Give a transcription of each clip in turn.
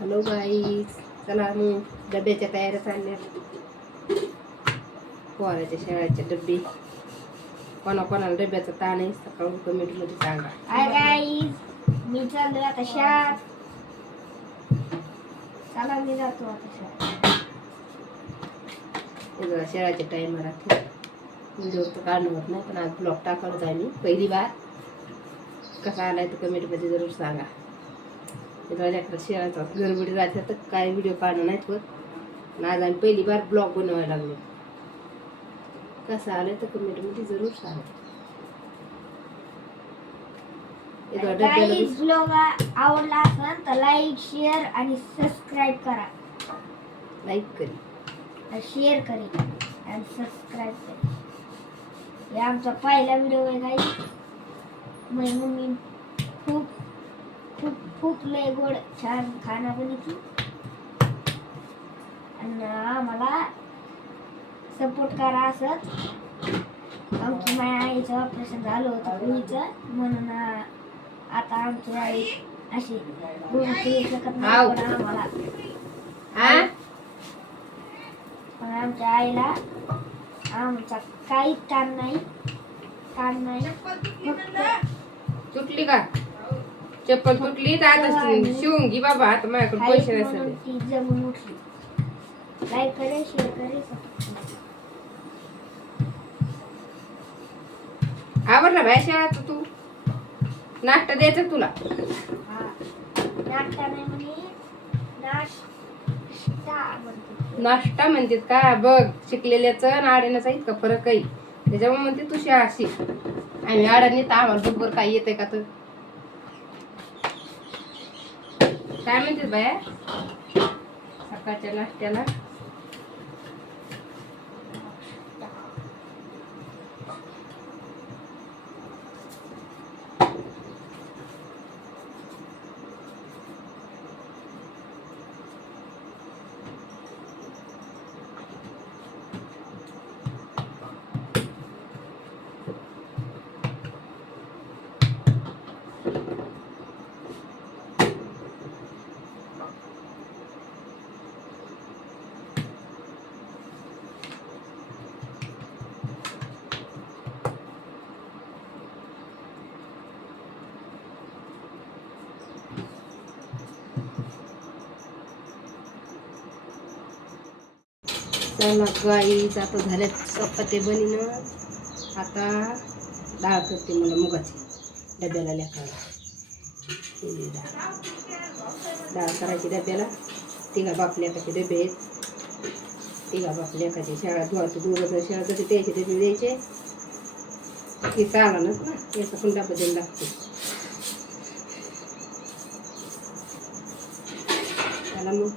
Hello guys, चला मग डब्याच्या तयाऱ्या चालल्या. पोराच्या शाळेचे डबे. कोणाकोणाला डब्याचा ताण आहे सकाळून कमेंटमध्ये सांगा. हाय गाईज, मी चाललोय आता शाळेत. चला मी जातो आता शाळेत. शाळेच्या टाईमला व्हिडिओ तर काढणं होत नाही, पण आज ब्लॉग टाकत आहे मी पहिली बार. कसा आलाय तर कमेंटमध्ये जरूर सांगा. लेकरं शाळेचा गडबडी राहते तर काय व्हिडिओ काढणं नाहीत होत. आणि आज आम्ही पहिली बार ब्लॉग बनवायला लागलो. कसं आलंय तर कमेंटमध्ये जरूर सांगा. गाईज, ब्लॉग आवडला असेल तर लाईक, शेअर आणि सबस्क्राईब करा. लाईक करी, शेअर करी आणि सबस्क्राईब करी. हे आमचा पहिला व्हिडिओ आहे गाईज. माझी मम्मी खूप खूप खूप लय गोड छान खाना बनवते आणि आम्हाला सपोर्ट करा. असंच आमची माझ्या आईचं ऑपरेशन झालं होतं कुणीचं, म्हणून आता आमची आई अशी बोलू शकत नाही. पण आम्हाला पण आमच्या आईला आमचा काही ताण नाही. तुटली का चप्पल? तुटली तर आता शिवून घे बाबा. आता माझ्याकडे पैसे नसते. ती जगून उठली. लाईक करे, शेअर करे, आवडला बाय शाळेत. तू नाश्ता द्यायचा तुला? नाश्ता नाही म्हणे, नाश्ता म्हणतात का? बघ, शिकलेल्याचं आणि आड्याचा इतका फरक आहे. त्याच्यामुळे म्हणते तू शाळा शिक. आम्ही आड्याने तर आम्हाला बरोबर काय येतंय का? तर काय म्हणतात बाया सकाळच्या नाश्त्याला? चला गाईच, आता झाल्यात चपात्या बनीनं. आता डाळ करते मला मुगाची डब्याला लेकराला. डाळ करायची डब्याला. तिघा बाप लेकाचे डबे आहेत. तिघा बाप लेकाचे शाळा दोघं शाळा कधी द्यायचे डबे द्यायचे. हे चालणच ना, याचा पण डबा द्यायला लागतो. त्याला मग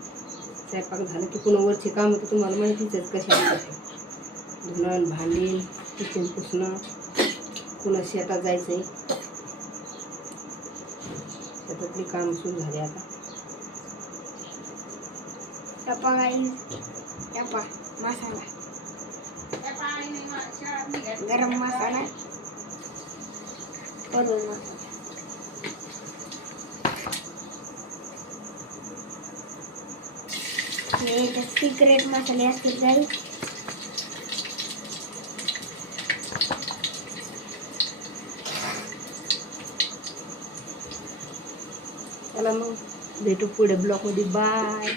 स्वयंपाक झालं की पुन्हा वरची कामं तर तुम्हाला माहितीच आहेत कशा असतात. धुणं, भांडी, किचन पुसणं, पुन्हा शेतात जायचंय. शेतातली काम सुरू झाली आता. मसाला, गरम मसाला, वरून मसाला. हे सिक्रेट मसाले असतील काही. चला मग भेटू पुढे ब्लॉगमध्ये. बाय.